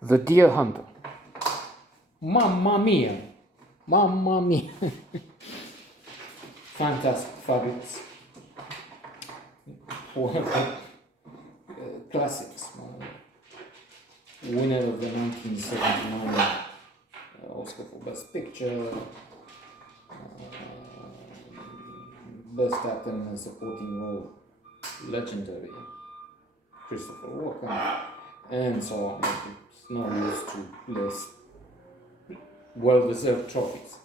The Deer Hunter. Mamma mia! Mamma mia! Fantastic, fabulous. One of the classics. Winner of the 1979 Oscar for Best Picture, Best Actor in a Supporting Role, legendary Christopher Walken, and so on. It's no use to list well-deserved trophies.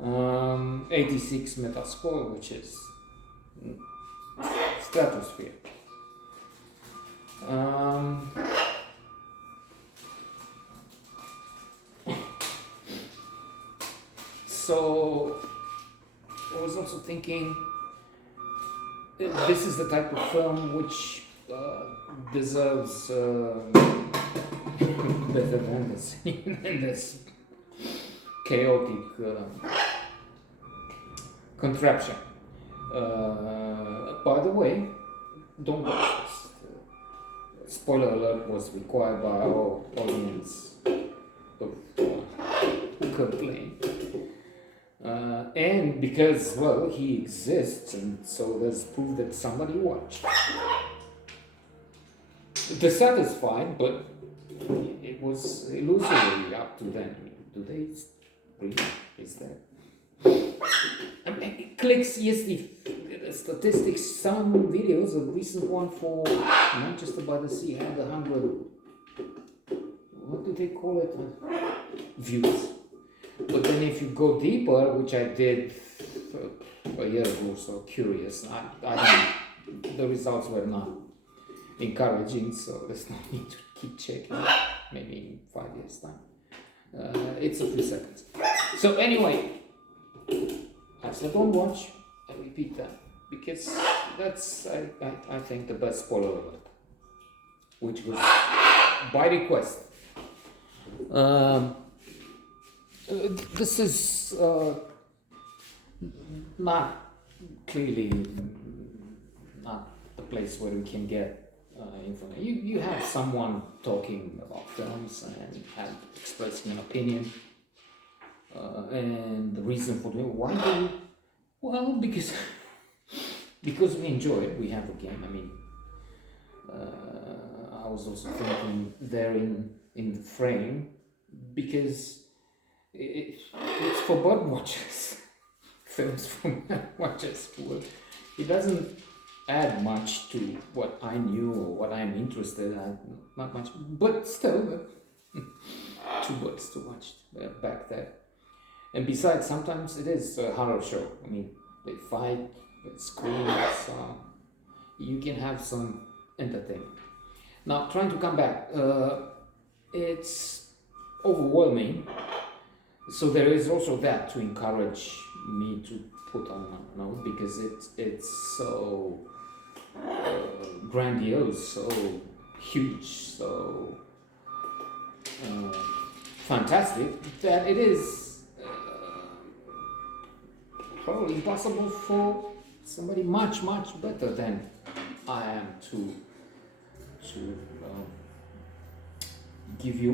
86 Metascore, which is stratosphere. So I was also thinking, this is the type of film which deserves better than this chaotic contraption. By the way, don't watch this. Spoiler alert was required by our audience of Kurt Lane. And because, well, he exists, and so there's proof that somebody watched. Dissatisfied, but it was illusory up to then. Do they really? Is that? It clicks, yes, the statistics, some videos, a recent one for Manchester by the Sea had 100, what do they call it? Views. But then if you go deeper, which I did a year ago, so curious, I don't, the results were not encouraging, so there's no need to keep checking, maybe in 5 years' time. It's a few seconds. So anyway, I said don't watch, I repeat that, because that's, I think, the best spoiler alert, which was by request. This is not clearly not the place where we can get information. You have someone talking about films and expressing an opinion, and the reason for doing why do we? Well, because we enjoy it. We have a game. I mean, I was also thinking there in the frame because. It's for bird watchers, films for bird watchers. It doesn't add much to what I knew or what I'm interested in, not much, but still, two birds to watch back there. And besides, sometimes it is a horror show. I mean, they fight, they scream, so you can have some entertainment. Now, trying to come back, it's overwhelming. So there is also that to encourage me to put on a note because it's so grandiose, so huge, so fantastic that it is probably impossible for somebody much better than I am to give you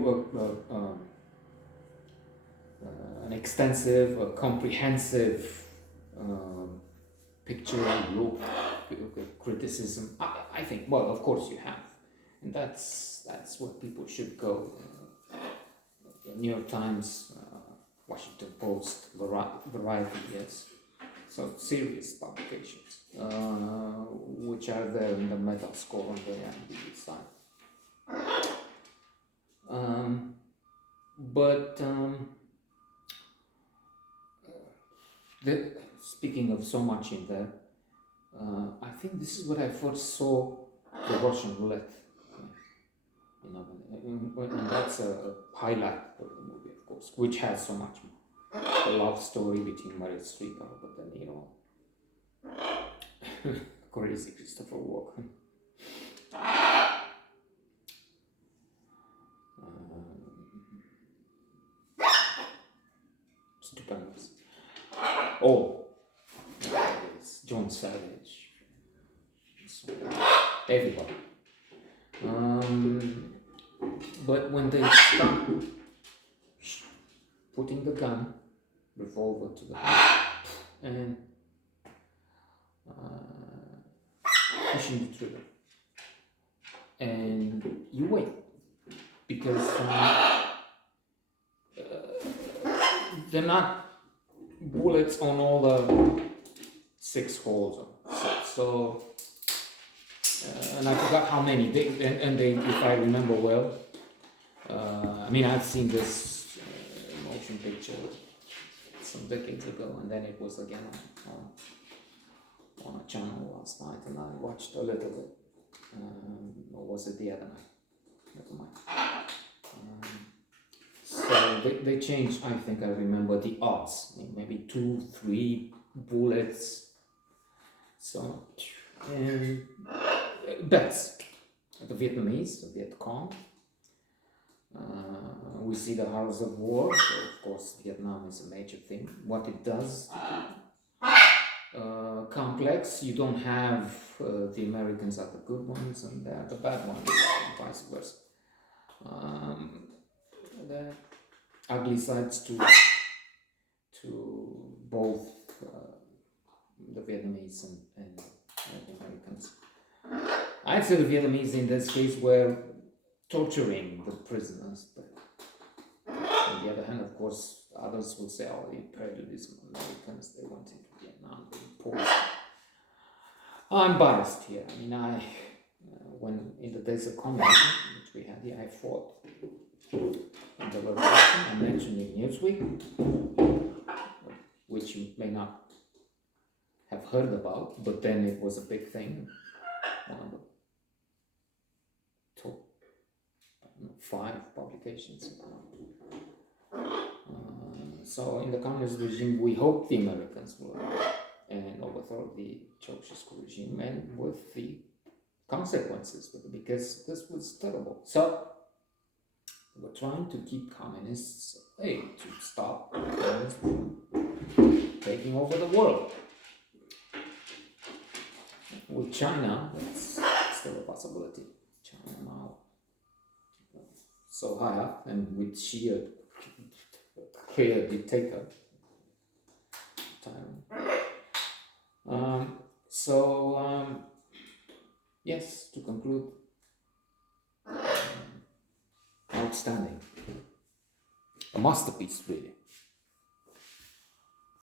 an extensive, comprehensive picture, look, criticism. I think, well, of course you have, and that's where people should go. New York Times, Washington Post, Variety, yes. So serious publications, which are there in the Metascore on the IMDb side. Speaking of so much in there, I think this is what I first saw the Russian roulette. And that's a highlight of the movie, of course, which has so much more. The love story between Meryl Streep and Robert De Niro. Crazy Christopher Walken. Stupendous. Oh, John Savage. Everybody. But when they start putting the gun, revolver to the head, and pushing the trigger, and you wait because they're not bullets on all the 6 holes. So and I forgot how many. They, if I remember well, I mean, I've seen this motion picture some decades ago, and then it was again on a channel last night, and I watched a little bit. Or was it the other night? Never mind. So they changed, I think I remember the odds, maybe 2, 3 bullets. So, and bets. The Vietnamese, the Viet Cong. We see the horrors of war. So of course, Vietnam is a major thing. What it does, complex. You don't have the Americans are the good ones and they're the bad ones, and vice versa. The ugly sides to both the Vietnamese and the Americans. I'd say the Vietnamese in this case were torturing the prisoners, but on the other hand, of course, others would say, oh, the imperialism, Americans, they went into Vietnam, they imposed. I'm biased here. I mean, when in the days of communism, which we had here, I fought in the revolution. I mentioned in Newsweek, which you may not have heard about, but then it was a big thing. One of the top 5 publications. So in the communist regime, we hope the Americans will and overthrow the Ceausescu regime, and with the consequences, because this was terrible. So we're trying to keep communists away, to stop communists from taking over the world. With China, that's still a possibility. China now so high up, and with Xi, a clear dictator, tyrant. Yes, to conclude, outstanding. A masterpiece, really.